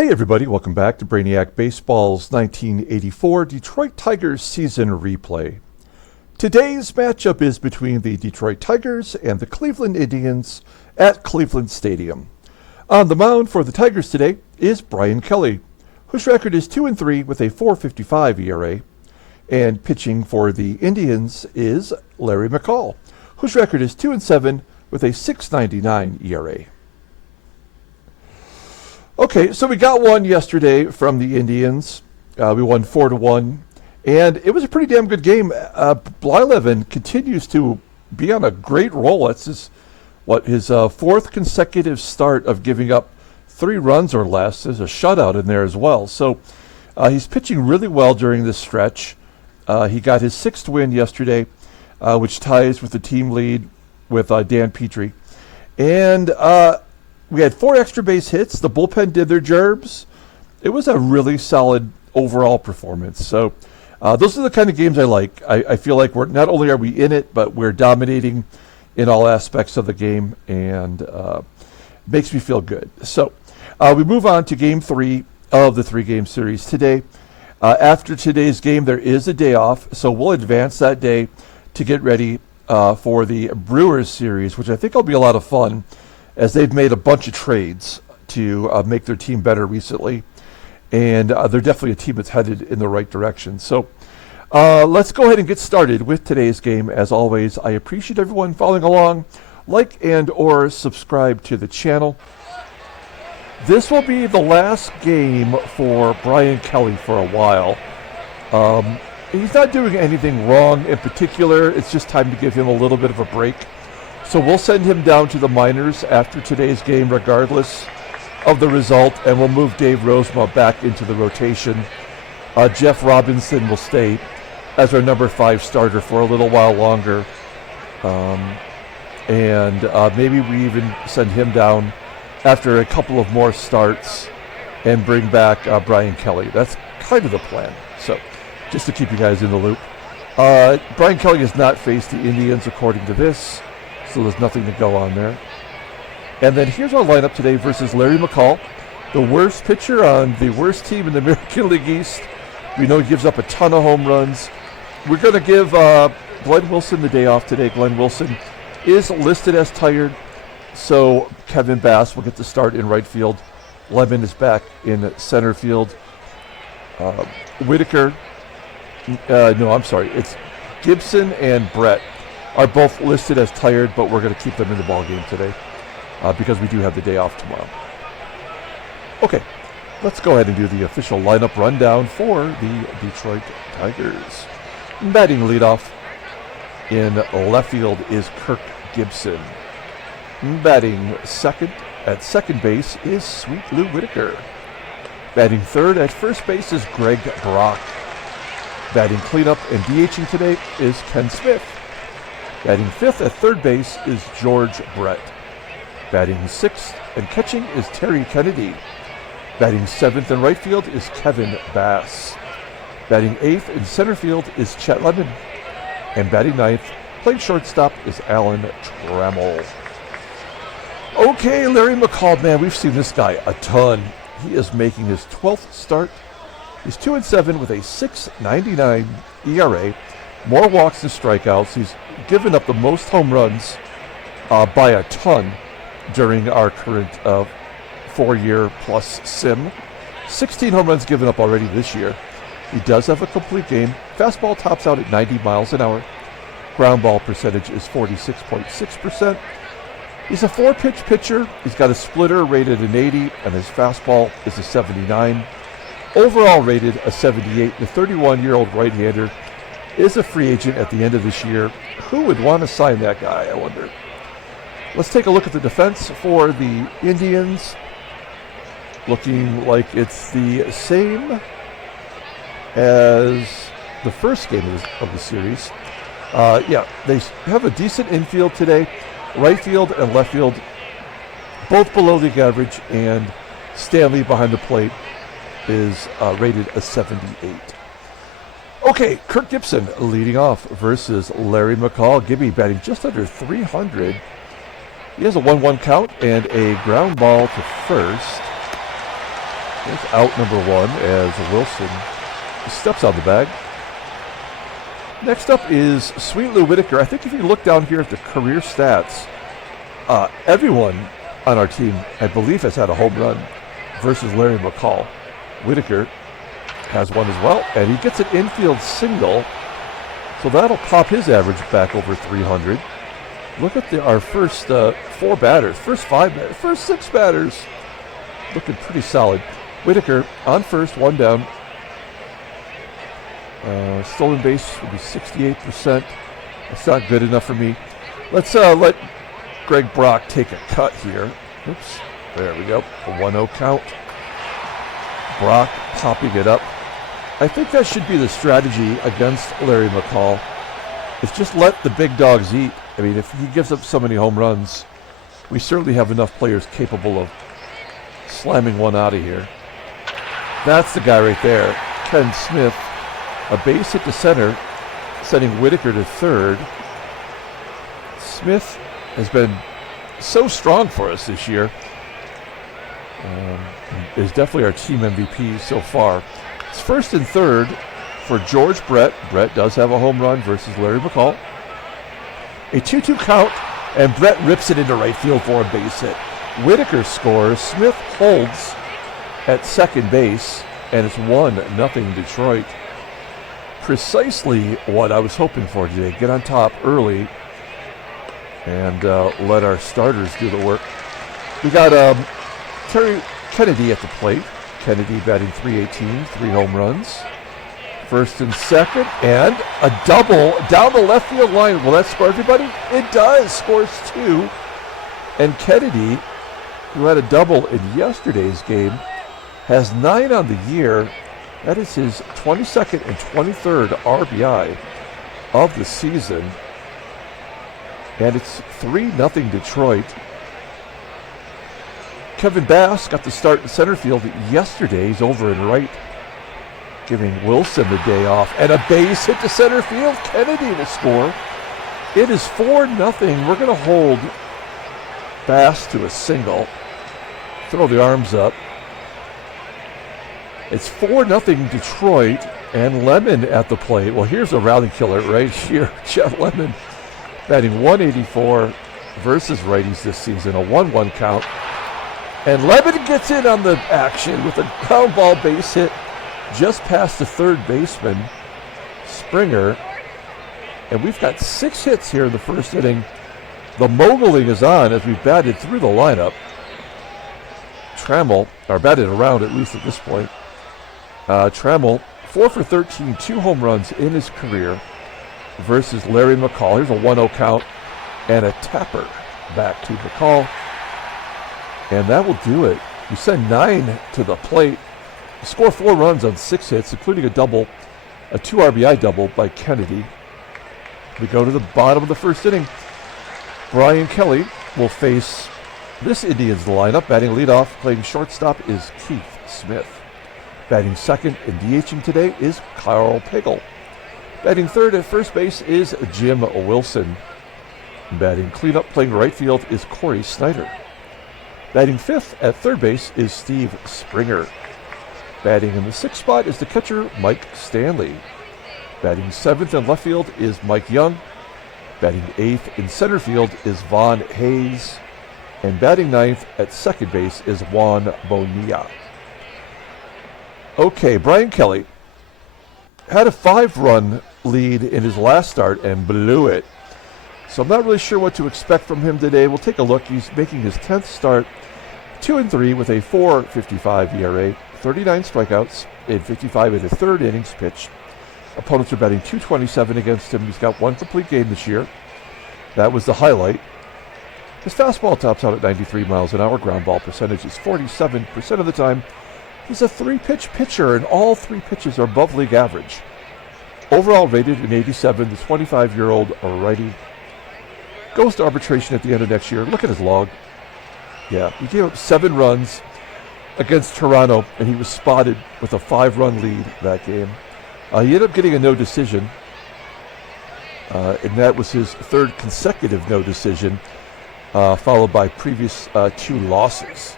Hey everybody, welcome back to Brainiac Baseball's 1984 Detroit Tigers season replay. Today's matchup is between the Detroit Tigers and the Cleveland Indians at Cleveland Stadium. On the mound for the Tigers today is Bryan Kelly, whose record is 2-3 with a 4.55 ERA. And pitching for the Indians is Larry McCall, whose record is 2-7 with a 6.99 ERA. Okay, so we got one yesterday from the Indians. We won 4-1, and it was a pretty damn good game. Blyleven continues to be on a great roll. It's his fourth consecutive start of giving up 3 runs or less. There's a shutout in there as well. So he's pitching really well during this stretch. He got his 6th win yesterday, which ties with the team lead with Dan Petrie. And we had 4 extra base hits. The bullpen did their gerbs. It was a really solid overall performance. So those are the kind of games I like. I feel like we're not only are we in it, but we're dominating in all aspects of the game, and makes me feel good. So we move on to Game 3 of the 3-game series today. After today's game, there is a day off, so we'll advance that day to get ready for the Brewers series, which I think will be a lot of fun, as they've made a bunch of trades to make their team better recently. And they're definitely a team that's headed in the right direction. So let's go ahead and get started with today's game. As always, I appreciate everyone following along. Like and or subscribe to the channel. This will be the last game for Bryan Kelly for a while. He's not doing anything wrong in particular. It's just time to give him a little bit of a break. So we'll send him down to the minors after today's game regardless of the result, and we'll move Dave Rozema back into the rotation. Jeff Robinson will stay as our number 5 starter for a little while longer. And maybe we even send him down after a couple of more starts and bring back Bryan Kelly. That's kind of the plan. So just to keep you guys in the loop. Bryan Kelly has not faced the Indians according to this, so there's nothing to go on there. And then here's our lineup today versus Larry McCall, the worst pitcher on the worst team in the American League East. We know he gives up a ton of home runs. We're going to give Glenn Wilson the day off today. Glenn Wilson is listed as tired, so Kevin Bass will get the start in right field. Lemon is back in center field. Whitaker, it's Gibson and Brett are both listed as tired, but we're going to keep them in the ball game today because we do have the day off tomorrow. Okay, let's go ahead and do the official lineup rundown for the Detroit Tigers. Batting leadoff in left field is Kirk Gibson. Batting second at second base is Sweet Lou Whitaker. Batting third at first base is Greg Brock. Batting cleanup and DHing today is Ken Smith. Batting fifth at third base is George Brett. Batting sixth and catching is Terry Kennedy. Batting seventh in right field is Kevin Bass. Batting eighth in center field is Chet Lemon. And batting ninth, playing shortstop, is Alan Trammell. Okay, Larry McCall, man, we've seen this guy a ton. He is making his 12th start. He's 2-7 with a 6.99 ERA. More walks than strikeouts. He's given up the most home runs by a ton during our current 4-year plus sim. 16 home runs given up already this year. He does have a complete game. Fastball tops out at 90 miles an hour. Ground ball percentage is 46.6%. He's a 4-pitch pitcher. He's got a splitter rated an 80, and his fastball is a 79. Overall rated a 78. The 31-year-old right-hander is a free agent at the end of this year. Who would want to sign that guy, I wonder? Let's take a look at the defense for the Indians. Looking like it's the same as the first game of the series. They have a decent infield today. Right field and left field, both below league average, and Stanley behind the plate is rated a 78. Okay, Kirk Gibson leading off versus Larry McCall. Gibby batting just under 300. He has a 1-1 count and a ground ball to first. It's out number 1 as Wilson steps on the bag. Next up is Sweet Lou Whitaker. I think if you look down here at the career stats, everyone on our team, I believe, has had a home run versus Larry McCall. Whitaker has one as well, and he gets an infield single, so that'll pop his average back over 300. Look at our first 4 batters, first 5 batters, first 6 batters, looking pretty solid. Whitaker on first, 1 down. Stolen base would be 68%. That's not good enough for me. Let's let Greg Brock take a cut here. Oops, there we go. A 1-0 count. Brock popping it up. I think that should be the strategy against Larry McCall. Is just let the big dogs eat. I mean, if he gives up so many home runs, we certainly have enough players capable of slamming one out of here. That's the guy right there, Ken Smith. A base hit to center, sending Whitaker to third. Smith has been so strong for us this year. Is definitely our team MVP so far. It's first and third for George Brett. Brett does have a home run versus Larry McCall. A 2-2 count, and Brett rips it into right field for a base hit. Whitaker scores. Smith holds at second base, and it's 1-0 Detroit. Precisely what I was hoping for today. Get on top early and let our starters do the work. We got Terry Kennedy at the plate. Kennedy batting .318, 3 home runs. First and second, and a double down the left field line. Will that score everybody? It does. Scores 2. And Kennedy, who had a double in yesterday's game, has 9 on the year. That is his 22nd and 23rd RBI of the season. And it's 3-0 Detroit. Kevin Bass got the start in center field yesterday. He's over in right, giving Wilson the day off. And a base hit to center field. Kennedy will score. It is 4-0. We're going to hold Bass to a single. Throw the arms up. It's 4-0 Detroit, and Lemon at the plate. Well, here's a rally killer right here. Chet Lemon batting .184 versus righties this season, a 1-1 count. And Lemon gets in on the action with a ground ball base hit just past the third baseman, Springer. And we've got 6 hits here in the first inning. The moguling is on as we've batted through the lineup. Trammell, or batted around at least at this point. Trammell, 4 for 13, 2 home runs in his career versus Larry McCall. Here's a 1-0 count and a tapper back to McCall. And that will do it. You send 9 to the plate. You score 4 runs on 6 hits, including a double, a 2 RBI double by Kennedy. We go to the bottom of the first inning. Bryan Kelly will face this Indians lineup. Batting leadoff, playing shortstop is Keith Smith. Batting second and DHing today is Karl PAGEL. Batting third at first base is Jim Wilson. Batting cleanup, playing right field is Cory SNYDER. Batting fifth at third base is Steve Springer. Batting in the 6th spot is the catcher Mike Stanley. Batting 7th in left field is Mike Young. Batting 8th in center field is Von Hayes. And batting 9th at second base is Juan Bonilla. Okay, Bryan Kelly had a 5-run lead in his last start and blew it. So I'm not really sure what to expect from him today. We'll take a look. He's making his 10th start, 2-3 with a 4.55 ERA, 39 strikeouts in 55 in the third innings pitched. Opponents are batting .227 against him. He's got 1 complete game this year. That was the highlight. His fastball tops out at 93 miles an hour. Ground ball percentage is 47% of the time. He's a 3-pitch pitcher, and all 3 pitches are above league average. Overall rated an 87, the 25-year-old righty goes to arbitration at the end of next year. Look at his log. Yeah, he gave up 7 runs against Toronto, and he was spotted with a 5-run lead that game. He ended up getting a no decision, and that was his 3rd consecutive no decision, followed by previous 2 losses.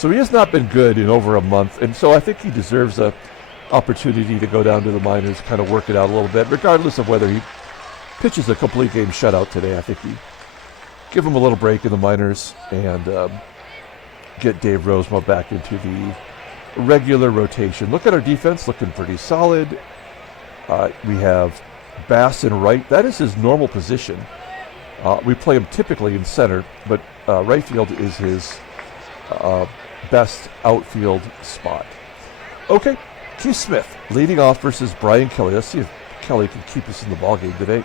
So he has not been good in over a month, and so I think he deserves a opportunity to go down to the minors, kind of work it out a little bit, regardless of whether he pitches a complete game shutout today. I think he give him a little break in the minors and get Dave Rozema back into the regular rotation. Look at our defense, looking pretty solid. We have Bass in right. That is his normal position. We play him typically in center, but right field is his best outfield spot. Okay, Keith Smith leading off versus Bryan Kelly. Let's see if Kelly can keep us in the ballgame today.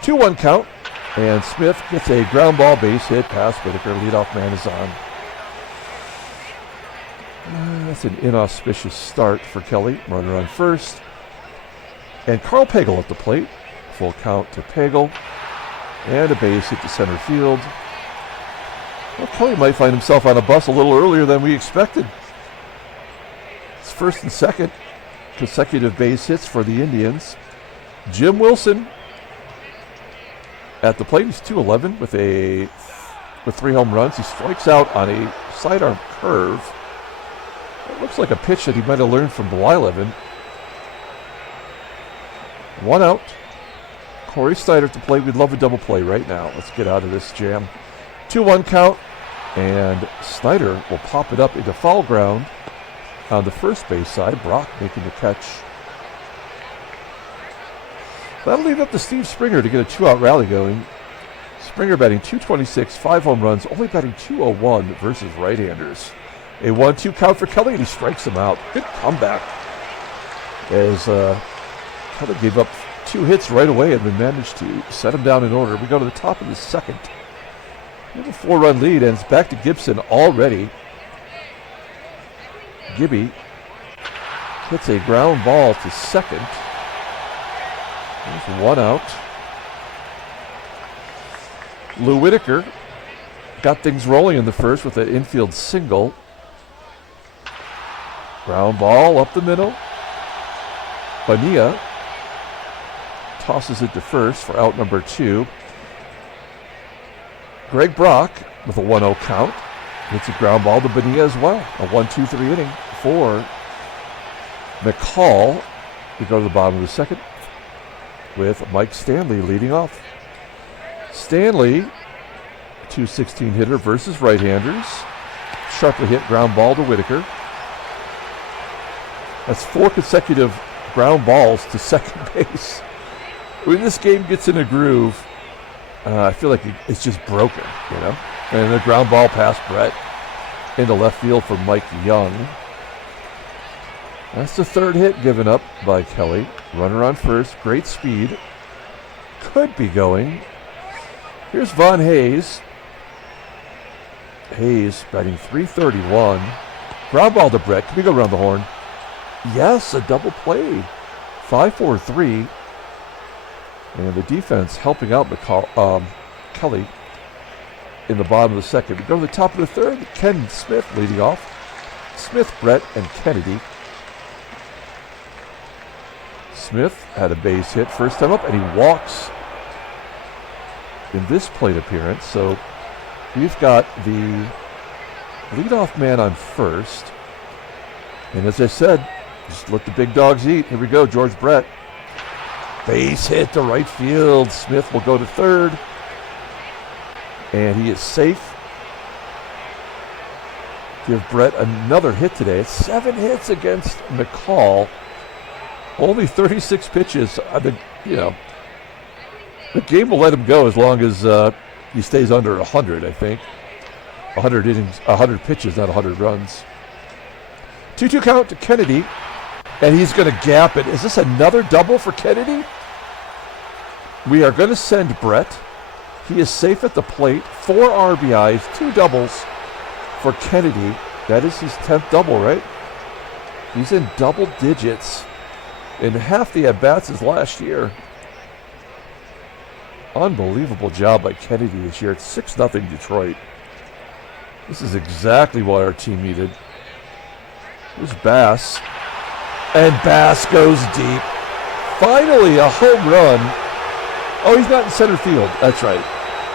2-1 count, and Smith gets a ground ball base hit past Whitaker. Leadoff man is on. That's an inauspicious start for Kelly. Runner on first. And Karl PAGEL at the plate. Full count to PAGEL. And a base hit to center field. Well, Kelly might find himself on a bus a little earlier than we expected. It's first and second consecutive base hits for the Indians. Jim Wilson at the plate. He's 2-11 with 3 home runs. He strikes out on a sidearm curve. It looks like a pitch that he might have learned from Blyleven. 1 out. Cory SNYDER at the plate. We'd love a double play right now. Let's get out of this jam. 2-1 count, and SNYDER will pop it up into foul ground on the first base side. Brock making the catch. That'll leave up to Steve Springer to get a 2-out rally going. Springer batting .226, 5 home runs, only batting .201 versus right-handers. A 1-2 count for Kelly, and he strikes him out. Good comeback. As Kelly gave up 2 hits right away and then managed to set him down in order. We go to the top of the second. We have a 4-run lead, and it's back to GIBSON already. Gibby hits a ground ball to second. There's 1 out. Lou Whitaker got things rolling in the first with an infield single. Ground ball up the middle. Bonillia tosses it to first for out number 2. Greg Brock with a 1-0 count. Hits a ground ball to Bonillia as well. A 1-2-3 inning for McCall. We go to the bottom of the second with Mike Stanley leading off. Stanley, .216 hitter versus right-handers. Sharply hit ground ball to Whitaker. That's 4 consecutive ground balls to second base. When this game gets in a groove, I feel like it's just broken, you know? And the ground ball past Brett into left field for Mike Young. That's the 3rd hit given up by Kelly. Runner on first, great speed. Could be going. Here's Von Hayes. Hayes batting .331. Ground ball to Brett. Can we go around the horn? Yes, a double play. 5-4-3. And the defense helping out McCall, Kelly in the bottom of the second. We go to the top of the third. Ken Smith leading off. Smith, Brett, and Kennedy. Smith had a base hit first time up, and he walks in this plate appearance. So we've got the leadoff man on first. And as I said, just let the big dogs eat. Here we go, George Brett. Base hit to right field. Smith will go to third. And he is safe. Give Brett another hit today. It's 7 hits against McCall. Only 36 pitches. I think, you know, the game will let him go as long as he stays under 100, I think. 100 innings, 100 pitches, not 100 runs. 2-2 count to Kennedy. And he's going to gap it. Is this another double for Kennedy? We are going to send Brett. He is safe at the plate. 4 RBIs, 2 doubles for Kennedy. That is his 10th double, right? He's in double digits in half the at-bats as last year. Unbelievable job by Kennedy this year. It's 6-0 Detroit. This is exactly what our team needed. Here's Bass. And Bass goes deep. Finally, a home run. Oh, he's not in center field. That's right.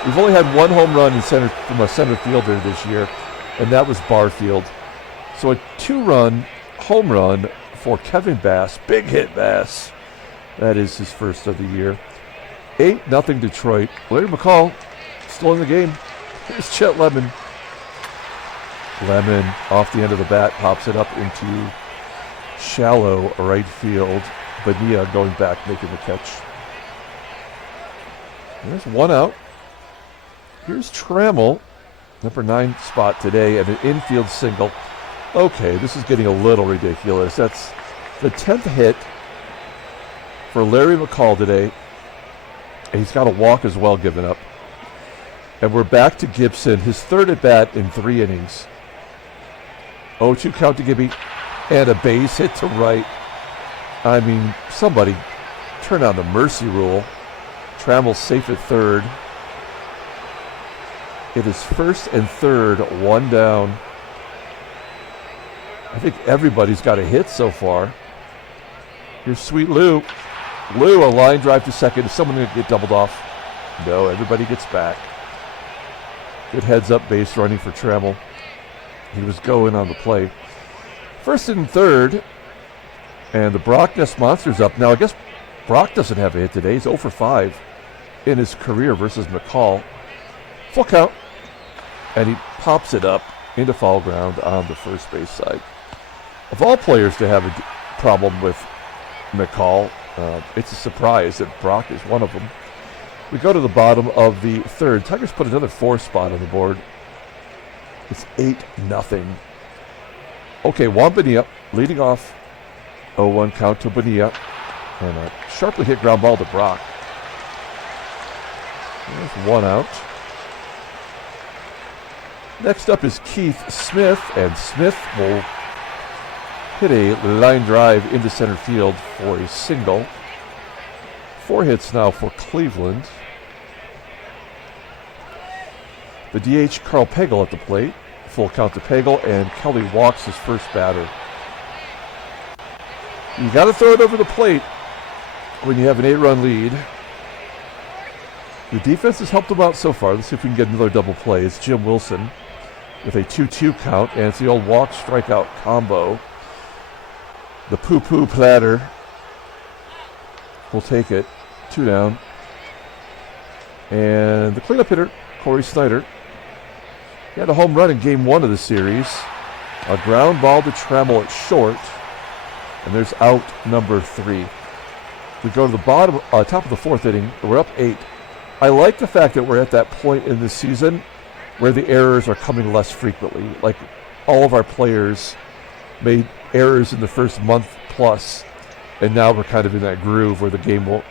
We've only had 1 home run in center from a center fielder this year, and that was Barfield. So a 2-run home run for Kevin Bass. Big hit, Bass. That is his first of the year. 8-0 Detroit. Larry McCall still in the game. Here's Chet Lemon. Lemon off the end of the bat pops it up into shallow right field. Bonilla going back, making the catch. There's one out. Here's Trammell, number 9 spot today, and an infield single. Okay, this is getting a little ridiculous. That's the 10th hit for Larry McCall today. And he's got a walk as well given up. And we're back to Gibson, his 3rd at bat in 3 innings. 0-2 count to Gibby, and a base hit to right. I mean, somebody turn on the mercy rule. Trammell safe at 3rd. It is 1st and 3rd, 1 down. I think everybody's got a hit so far. Here's Sweet Lou. Lou, a line drive to second. Is someone going to get doubled off? No, everybody gets back. Good heads-up base running for Trammell. He was going on the play. 1st and 3rd, and the Brockness Monster's up. Now, I guess Brock doesn't have a hit today. He's 0 for 5 in his career versus McCall. Full count, and he pops it up into foul ground on the first base side. Of all players to have a problem with McCall, it's a surprise that Brock is one of them. We go to the bottom of the 3rd. Tigers put another 4 spot on the board. It's 8-0. Okay, Juan Bonilla leading off. 0-1 count to Bonilla. And a sharply hit ground ball to Brock. There's one out. Next up is Keith Smith, and Smith will hit a line drive into center field for a single. 4 hits now for Cleveland. The DH, Karl at the plate. Full count to Pagel, and Kelly walks his first batter. You got to throw it over the plate when you have an 8-run lead. The defense has helped them out so far. Let's see if we can get another double play. It's Jim Wilson with a 2-2 count, and it's the old walk-strikeout combo. The poo-poo platter. We'll take it. 2 down. And the cleanup hitter, Cory SNYDER. He had a home run in game 1 of the series. A ground ball to Trammell at short. And there's out number 3. We go to the bottom, top of the 4th inning. We're up 8. I like the fact that we're at that point in the season where the errors are coming less frequently. Like, all of our players made errors in the first month plus, and now we're kind of in that groove where the game won't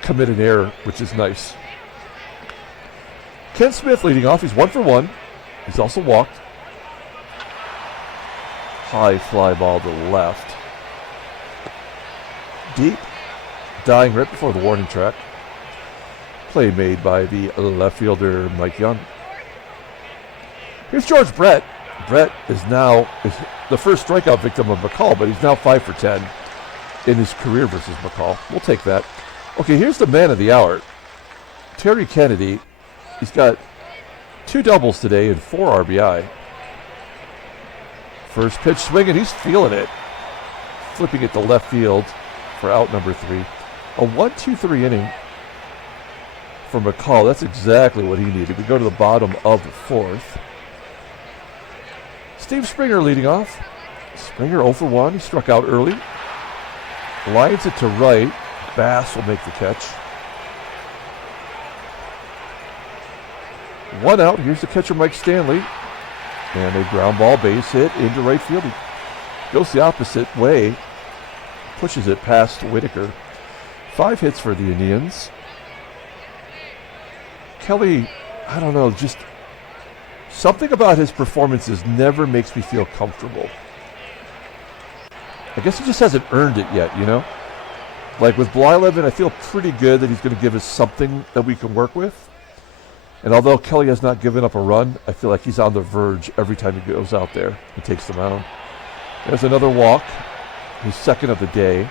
commit an error, which is nice. Ken Smith leading off. He's 1 for 1. He's also walked. High fly ball to the left. Deep. Dying right before the warning track. Play made by the left fielder, Mike Young. Here's George Brett. Brett is now the first strikeout victim of McCall, but he's now 5 for 10 in his career versus McCall. We'll take that. Okay, here's the man of the hour. Terry Kennedy. He's got 2 doubles today and 4 RBI. First pitch swinging, he's feeling it. Flipping it to left field for out number 3. A 1-2-3 inning for McCall. That's exactly what he needed. We go to the bottom of the 4th. Steve Springer leading off. Springer 0 for 1. He struck out early. Lines it to right. Bass will make the catch. 1 out. Here's the catcher, Mike Stanley. And a ground ball base hit into right field. He goes the opposite way. Pushes it past Whitaker. 5 hits for the Indians. Kelly, I don't know, just something about his performances never makes me feel comfortable. I guess he just hasn't earned it yet, you know? Like with Blyleven, I feel pretty good that he's going to give us something that we can work with. And although Kelly has not given up a run, I feel like he's on the verge every time he goes out there and takes the mound. There's another walk. He's 2nd of the day.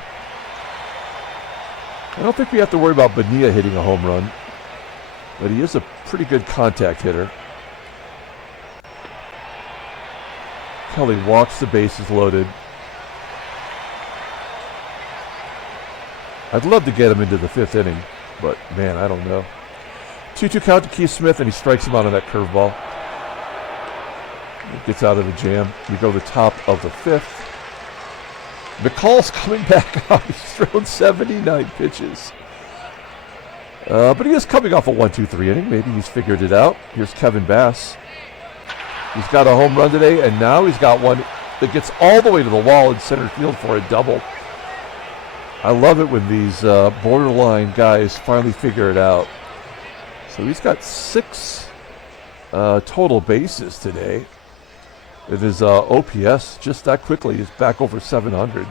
I don't think we have to worry about Bonilla hitting a home run, but he is a pretty good contact hitter. Kelly walks the bases loaded. I'd love to get him into the 5th inning, but man, I don't know. 2-2 count to Keith Smith, and he strikes him out on that curveball. Gets out of the jam. We go to the top of the 5th. McCall's coming back out. He's thrown 79 pitches. But he is coming off a 1-2-3 inning. Maybe he's figured it out. Here's Kevin Bass. He's got a home run today, and now he's got one that gets all the way to the wall in center field for a double. I love it when these borderline guys finally figure it out. So he's got 6 total bases today. It is OPS just that quickly. He's back over 700.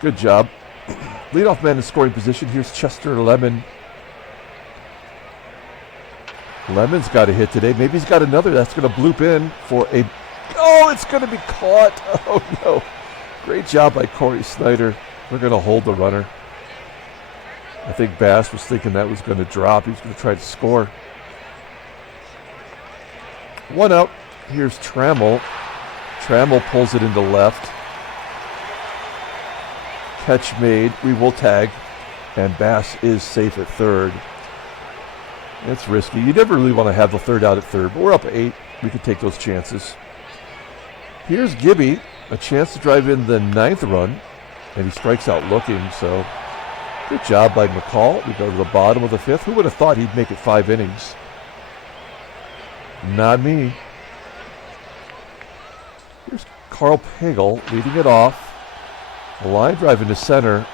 Good job. Leadoff man in scoring position. Here's Chester Lemon. Lemon's got a hit today. Maybe he's got another. That's going to bloop in for a... Oh, it's going to be caught. Oh, no. Great job by Cory SNYDER. We're going to hold the runner. I think Bass was thinking that was going to drop. He was going to try to score. 1 out. Here's Trammell. Trammell pulls it into left. Catch made. We will tag. And Bass is safe at third. It's risky. You never really want to have the third out at third, but we're up 8. We could take those chances. Here's Gibby. A chance to drive in the 9th run. And he strikes out looking, so good job by McCall. We go to the bottom of the 5th. Who would have thought he'd make it 5 innings? Not me. Here's Karl PAGEL leading it off. A line drive into center,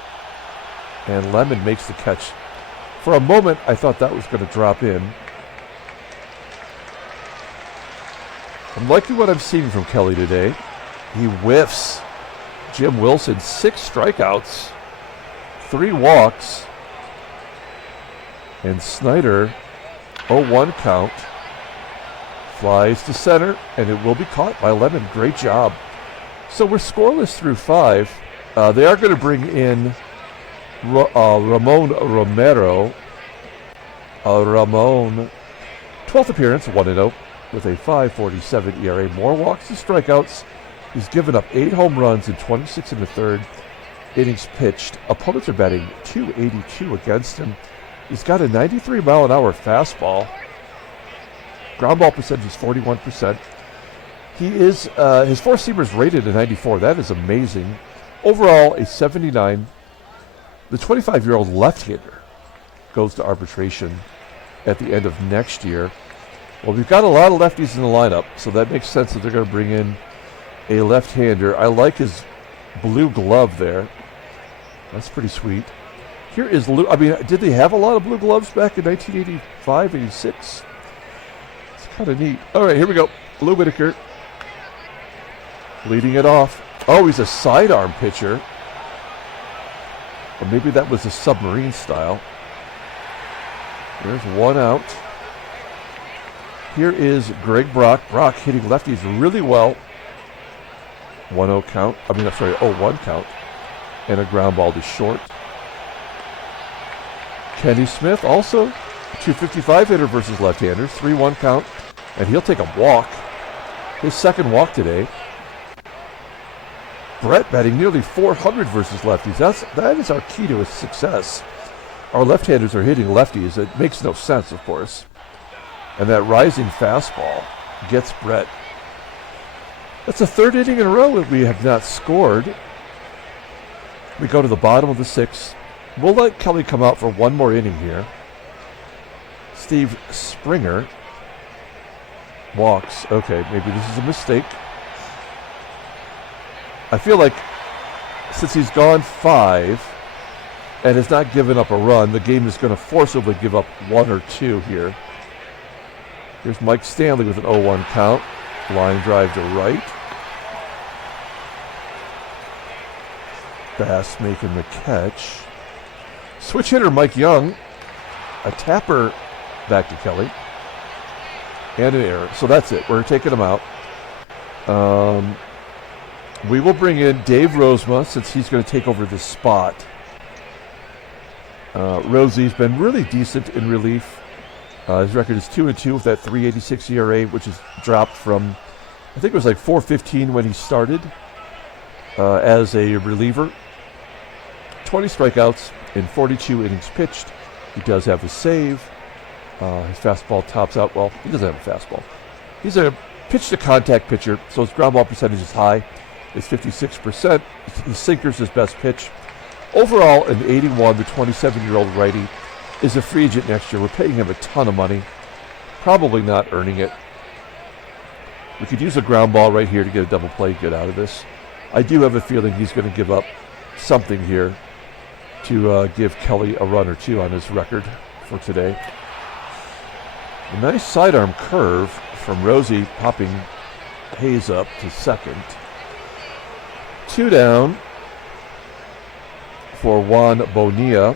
and Lemon makes the catch. For a moment, I thought that was going to drop in. I'm liking what I'm seeing from Kelly today. He whiffs. Jim Wilson, 6 strikeouts, 3 walks, and SNYDER, 0-1 count, flies to center, and it will be caught by Lemon. Great job. So we're scoreless through 5. They are going to bring in Ramon Romero. Ramon, 12th appearance, 1-0, with a 5.47 ERA. More walks and strikeouts. He's given up 8 home runs in 26 1/3 innings pitched. Opponents are batting .282 against him. He's got a 93-mile-an-hour fastball. Ground ball percentage is 41%. He is his four-seamer is rated a 94. That is amazing. Overall, a 79. The 25-year-old left-hander goes to arbitration at the end of next year. Well, we've got a lot of lefties in the lineup, so that makes sense that they're going to bring in a left-hander. I like his blue glove there. That's pretty sweet. Here is Lou. I mean, did they have a lot of blue gloves back in 1985, 86? It's kind of neat. All right, here we go. Lou Whitaker leading it off. Oh, he's a sidearm pitcher. Or maybe that was a submarine style. There's 1 out. Here is Greg Brock. Brock hitting lefties really well. 1-0 count. I mean, I'm sorry, 0-1 count. And a ground ball to short. Kenny Smith also, 255 hitter versus left-handers. 3-1 count. And he'll take a walk. His second walk today. Brett batting nearly 400 versus lefties. That is our key to his success. Our left-handers are hitting lefties. It makes no sense, of course. And that rising fastball gets Brett. That's the 3rd inning in a row that we have not scored. We go to the bottom of the 6th. We'll let Kelly come out for 1 more inning here. Steve Springer walks. Okay, maybe this is a mistake. I feel like since he's gone 5 and has not given up a run, the game is going to forcibly give up 1 or 2 here. Here's Mike Stanley with an 0-1 count. Line drive to right. Bass making the catch. Switch hitter Mike Young. A tapper back to Kelly. And an error. So that's it. We're taking him out. We will bring in Dave Rosema since he's going to take over this spot. Rosie's been really decent in relief. His record is 2-2 with that 3.86 ERA, which is dropped from I think it was like 415 when he started as a reliever. 20 strikeouts in 42 innings pitched. He does have a save. His fastball tops out. Well, he doesn't have a fastball. He's a pitch-to-contact pitcher, so his ground ball percentage is high. It's 56%. His sinker's his best pitch. Overall, an 81, the 27-year-old righty, is a free agent next year. We're paying him a ton of money. Probably not earning it. We could use a ground ball right here to get a double play, get out of this. I do have a feeling he's going to give up something here to give Kelly a run or two on his record for today. A nice sidearm curve from Rosie, popping Hayes up to second. 2 down for Juan Bonilla.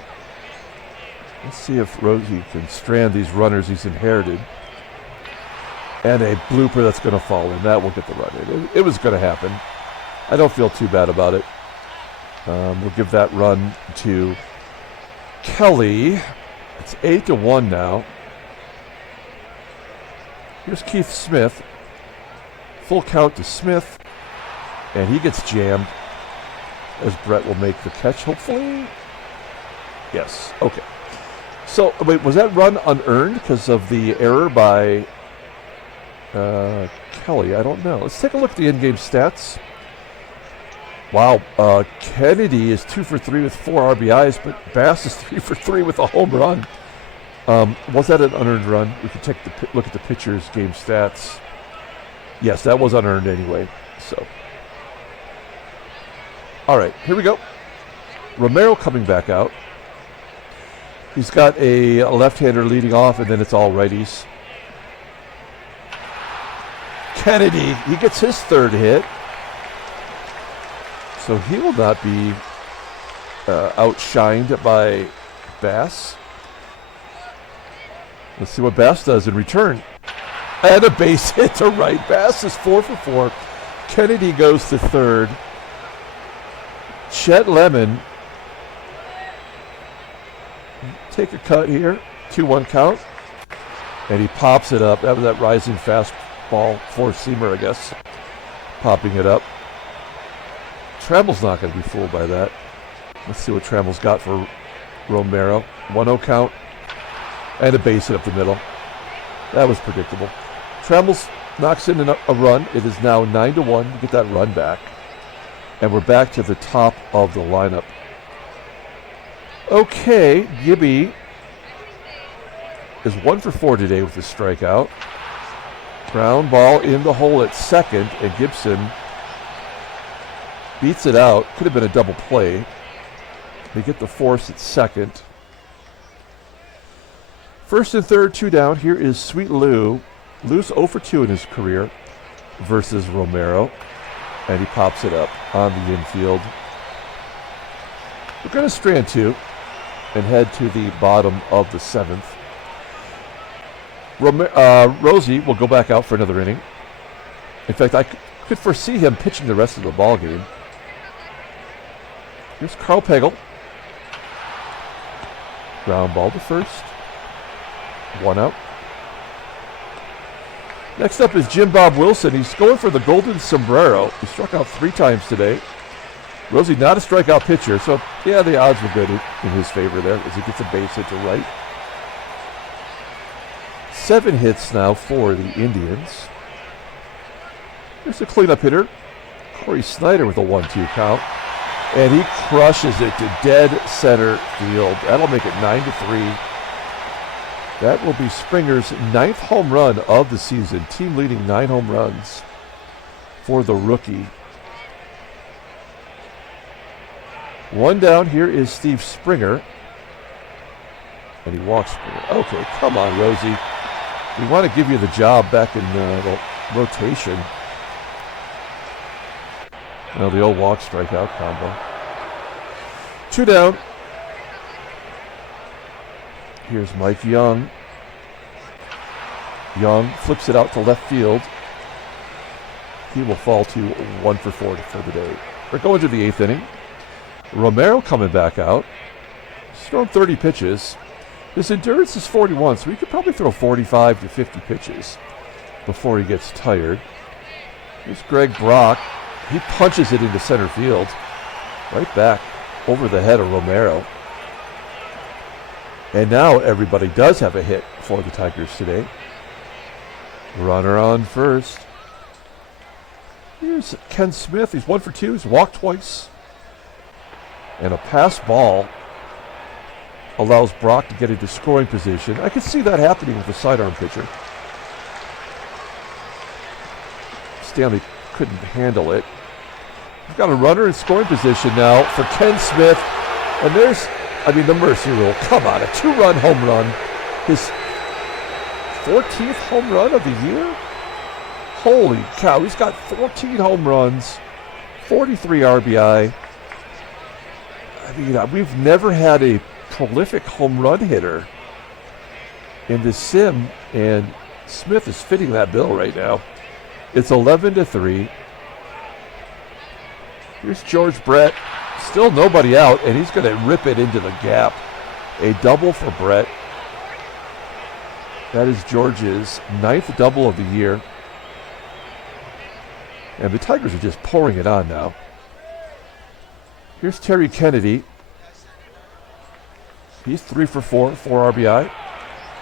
Let's see if Rosie can strand these runners he's inherited. And a blooper that's going to fall in. That will get the run. It was going to happen. I don't feel too bad about it. We'll give that run to Kelly. It's 8-1 now. Here's Keith Smith. Full count to Smith. And he gets jammed as Brett will make the catch, hopefully. Yes. Okay. So, wait, was that run unearned because of the error by Kelly? I don't know. Let's take a look at the in-game stats. Wow. Kennedy is 2 for 3 with 4 RBIs, but Bass is 3 for 3 with a home run. Was that an unearned run? We could take a look at the pitcher's game stats. Yes, that was unearned anyway. So, all right, here we go. Romero coming back out. He's got a left-hander leading off, and then it's all righties. Kennedy, he gets his third hit. So he will not be outshined by Bass. Let's see what Bass does in return. And a base hit to right. Bass is 4 for 4. Kennedy goes to third. Chet Lemon, take a cut here. 2-1 count. And he pops it up. That was that rising fastball, four-seamer, I guess. Popping it up. Trammell's not going to be fooled by that. Let's see what Trammell's got for Romero. 1-0 count. And a base hit up the middle. That was predictable. Trammell's knocks in a run. It is now 9-1 to get that run back. And we're back to the top of the lineup. Okay, Gibby is 1 for 4 today with his strikeout. Ground ball in the hole at second, and GIBSON beats it out. Could have been a double play. They get the force at second. First and third, 2 down. Here is Sweet Lou. Lou's 0 for 2 in his career versus Romero. And he pops it up on the infield. We're going to strand 2 and head to the bottom of the 7th. Rosie will go back out for another inning. In fact, I could foresee him pitching the rest of the ball game. Here's Karl PAGEL. Ground ball to first. 1 out. Next up is Jim Bob Wilson. He's going for the golden sombrero. He struck out 3 times today. Rosie not a strikeout pitcher, so yeah, the odds were good in his favor there as he gets a base hit to right. 7 hits now for the Indians. Here's the cleanup hitter, Cory SNYDER with a 1-2 count. And he crushes it to dead center field. That'll make it 9-3. That will be Springer's 9th home run of the season. Team leading 9 home runs for the rookie. 1 down. Here is Steve Springer. And he walks Springer. Okay, come on, Rosie. We want to give you the job back in the rotation. Well, the old walk strikeout combo. 2 down. Here's Mike Young. Young flips it out to left field. He will fall to 1 for 4 for the day. We're going to the 8th inning. Romero coming back out. He's thrown 30 pitches. His endurance is 41, so he could probably throw 45 to 50 pitches before he gets tired. Here's Greg Brock. He punches it into center field. Right back over the head of Romero. And now everybody does have a hit for the Tigers today. Runner on first. Here's Ken Smith. He's 1 for 2. He's walked twice. And a pass ball allows Brock to get into scoring position. I could see that happening with the sidearm pitcher. Stanley couldn't handle it. We've got a runner in scoring position now for Ken Smith. And there's, the mercy rule. Come on, a 2-run home run. His 14th home run of the year? Holy cow, he's got 14 home runs, 43 RBI. We've never had a prolific home run hitter in this sim, and Smith is fitting that bill right now. It's 11-3. Here's George Brett. Still nobody out, and he's going to rip it into the gap. A double for Brett. That is George's 9th double of the year. And the Tigers are just pouring it on now. Here's Terry Kennedy. He's 3 for 4, 4 RBI.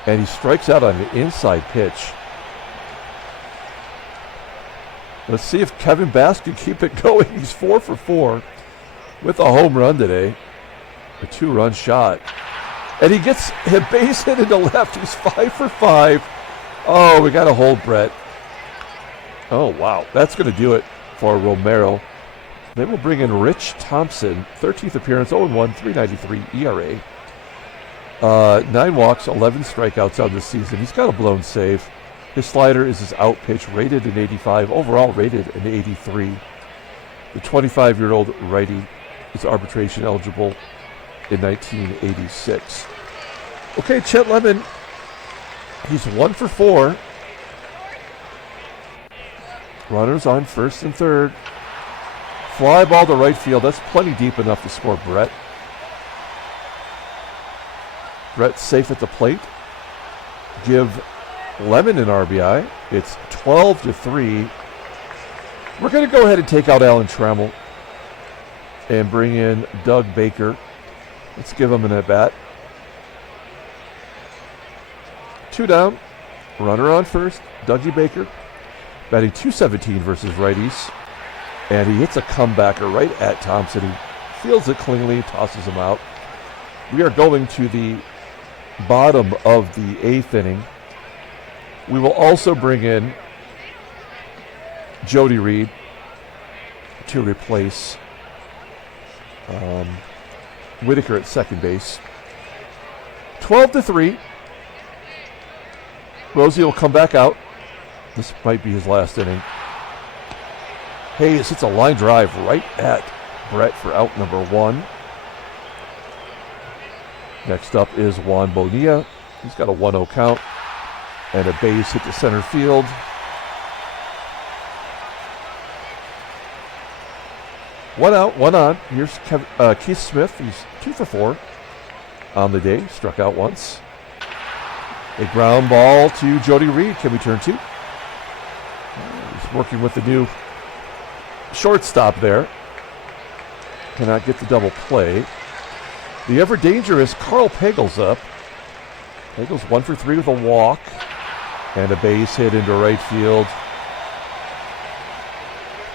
And he strikes out on the inside pitch. Let's see if Kevin Bass can keep it going. He's 4 for 4 with a home run today. A 2-run shot. And he gets a base hit into left. He's 5 for 5. Oh, we got to hold Brett. Oh, wow. That's going to do it for Romero. Then we'll bring in Rich Thompson. 13th appearance, 0-1, 3.93 ERA. 9 walks, 11 strikeouts on this season. He's got a blown save. His slider is his out pitch, rated an 85. Overall rated an 83. The 25-year-old righty is arbitration eligible in 1986. Okay, Chet Lemon. He's 1 for 4. Runners on first and third. Fly ball to right field. That's plenty deep enough to score Brett. Brett safe at the plate. Give Lemon an RBI. It's 12-3. We're going to go ahead and take out Alan Trammell and bring in Doug Baker. Let's give him an at-bat. 2 down. Runner on first. Dougie Baker. Batting .217 versus righties. And he hits a comebacker right at Thompson. He fields it cleanly, tosses him out. We are going to the bottom of the 8th inning. We will also bring in Jody Reed to replace Whitaker at second base. 12-3. Rosie will come back out. This might be his last inning. Hayes hits a line drive right at Brett for out number 1. Next up is Juan Bonilla. He's got a 1-0 count and a base hit to center field. One out, one on. Here's Keith Smith. He's 2 for 4 on the day. Struck out once. A ground ball to Jody Reed. Can we turn 2? He's working with the new shortstop there. Cannot get the double play. The ever dangerous Karl Pagel's up. Pagel's 1 for 3 with a walk and a base hit into right field.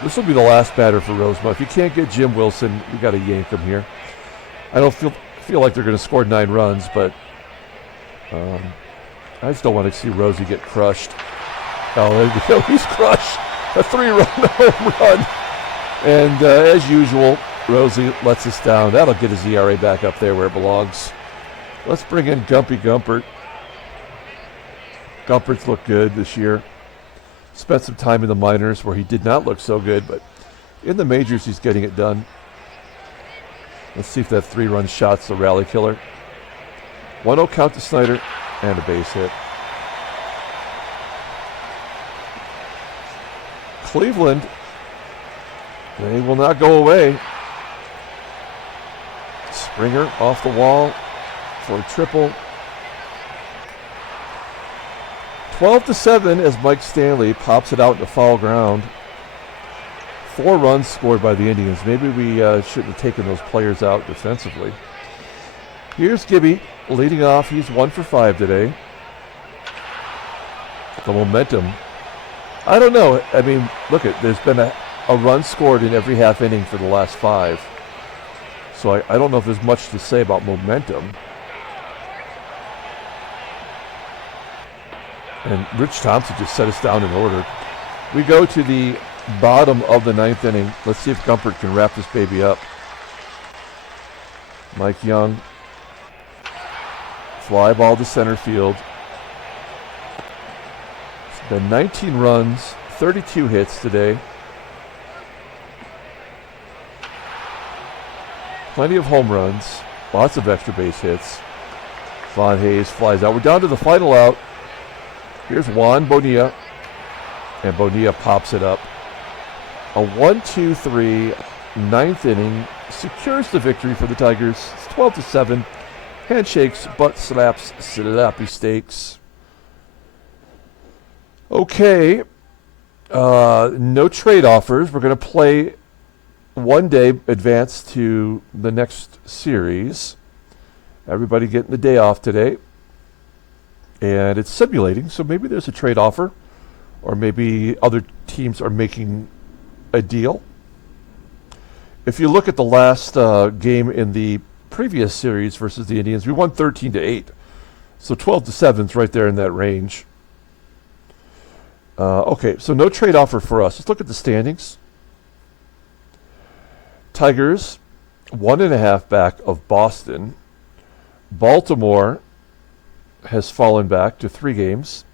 This will be the last batter for Rosemont. If you can't get Jim Wilson, you got to yank him here. I don't feel like they're going to score 9 runs, but I just don't want to see Rosie get crushed. Oh, there we go. He's crushed. A 3-run home run. And as usual, Rosie lets us down. That'll get his ERA back up there where it belongs. Let's bring in Gumpy Gumpert. Gumpert's looked good this year. Spent some time in the minors where he did not look so good, but in the majors he's getting it done. Let's see if that 3-run shot's the rally killer. 1-0 count to SNYDER and a base hit. Cleveland, they will not go away. Springer off the wall for a triple. 12-7 as Mike Stanley pops it out into foul ground. 4 runs scored by the Indians. Maybe we shouldn't have taken those players out defensively. Here's Gibby leading off. He's 1 for 5 today. The momentum. I don't know. I mean, look at, there's been a run scored in every half inning for the last 5. So I don't know if there's much to say about momentum. And Rich Thompson just set us down in order. We go to the bottom of the 9th inning. Let's see if Gumpert can wrap this baby up. Mike Young. Fly ball to center field. It's been 19 runs, 32 hits today. Plenty of home runs, lots of extra base hits. Von Hayes flies out. We're down to the final out. Here's Juan Bonilla, and Bonilla pops it up. A 1-2-3, 9th inning secures the victory for the Tigers. It's 12-7. Handshakes, butt slaps, slappy steaks. Okay, no trade offers. We're going to play one day advance to the next series. Everybody getting the day off today. And it's simulating, so maybe there's a trade offer, or maybe other teams are making a deal. If you look at the last game in the previous series versus the Indians, we won 13-8. So 12-7 is right there in that range. Okay, so no trade offer for us. Let's look at the standings. Tigers, 1.5 back of Boston. Baltimore has fallen back to 3 games.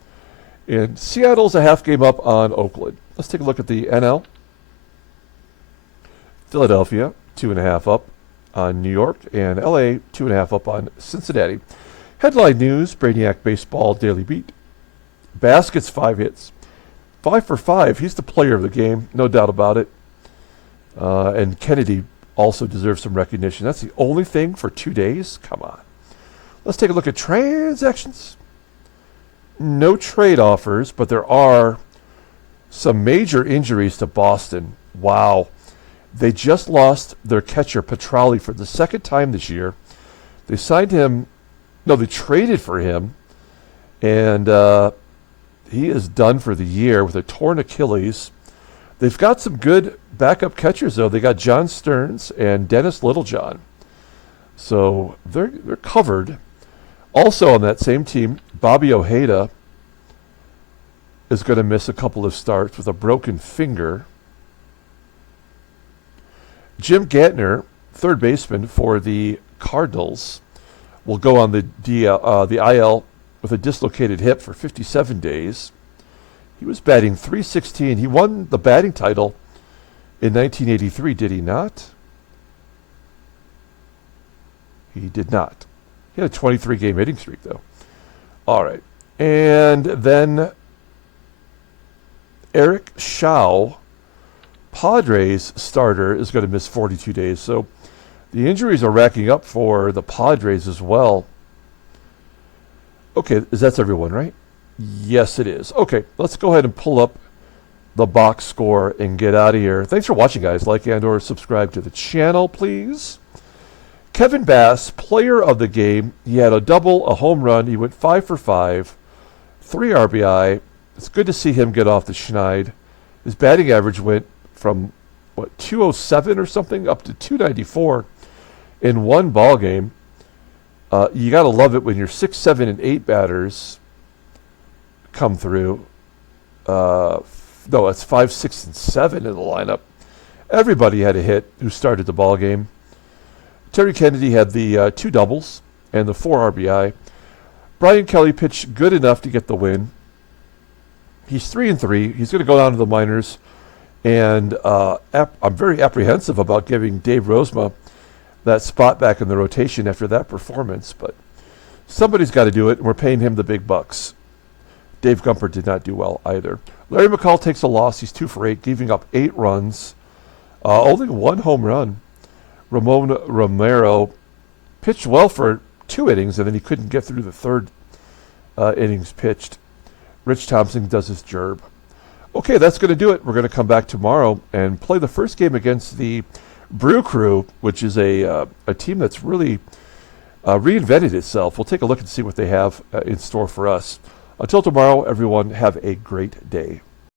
And Seattle's a half game up on Oakland. Let's take a look at the NL. Philadelphia, 2.5 up on New York. And LA, 2.5 up on Cincinnati. Headline news, Brainiac Baseball Daily Beat. Baskets, 5 hits. 5 for 5. He's the player of the game, no doubt about it. And Kennedy also deserves some recognition. That's the only thing for 2 days? Come on. Let's take a look at transactions. No trade offers, but there are some major injuries to Boston. Wow. They just lost their catcher, Petrali, for the 2nd time this year. They signed him. No, they traded for him. And he is done for the year with a torn Achilles. They've got some good backup catchers, though. They got John Stearns and Dennis Littlejohn. So they're covered. Also on that same team, Bobby Ojeda is going to miss a couple of starts with a broken finger. Jim Gantner, third baseman for the Cardinals, will go on the IL with a dislocated hip for 57 days. He was batting .316. He won the batting title in 1983, did he not? He did not. He had a 23-game hitting streak, though. All right. And then Eric Shaw, Padres starter, is going to miss 42 days. So the injuries are racking up for the Padres as well. Okay, that's everyone, right? Yes, it is. Okay, let's go ahead and pull up the box score and get out of here. Thanks for watching, guys. Like and or subscribe to the channel, please. Kevin Bass, player of the game. He had a double, a home run. He went 5 for 5, 3 RBI. It's good to see him get off the schneid. His batting average went from, 207 or something up to 294 in one ball game. You got to love it when your 6, 7, and 8 batters come through. No, it's 5, 6, and 7 in the lineup. Everybody had a hit who started the ball game. Terry Kennedy had the 2 doubles and the 4 RBI. Brian Kelly pitched good enough to get the win. He's 3-3. He's going to go down to the minors. And I'm very apprehensive about giving Dave Rozema that spot back in the rotation after that performance. But somebody's got to do it, and we're paying him the big bucks. Dave Gumpert did not do well either. Larry McCall takes a loss. He's 2 for 8, giving up 8 runs. Only 1 home run. Ramon Romero pitched well for 2 innings, and then he couldn't get through the 3rd innings pitched. Rich Thompson does his job. Okay, that's going to do it. We're going to come back tomorrow and play the first game against the Brew Crew, which is a team that's really reinvented itself. We'll take a look and see what they have in store for us. Until tomorrow, everyone, have a great day.